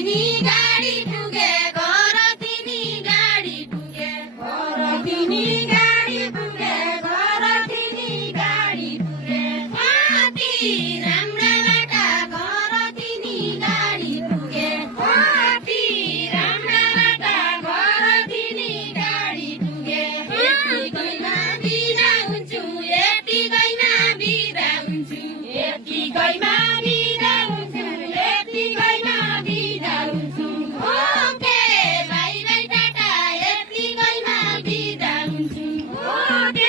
तिनी गाडी पुगे घर तिनी गाडी पुगे घर तिनी गाडी पुगे घर तिनी गाडी पुगे कति राम्रा बाटा घर तिनी गाडी पुगे कति राम्रा बाटा घर तिनी गाडी पुगे यतिकैमा बिदा हुन्छु यतिकैमा बिदा हुन्छु यतिकैमा बिदा हुन्छु यतिकैमा बिदा हुन्छु ओके बाई बाई टाटा यतिकैमा बिदा हुन्छु ओके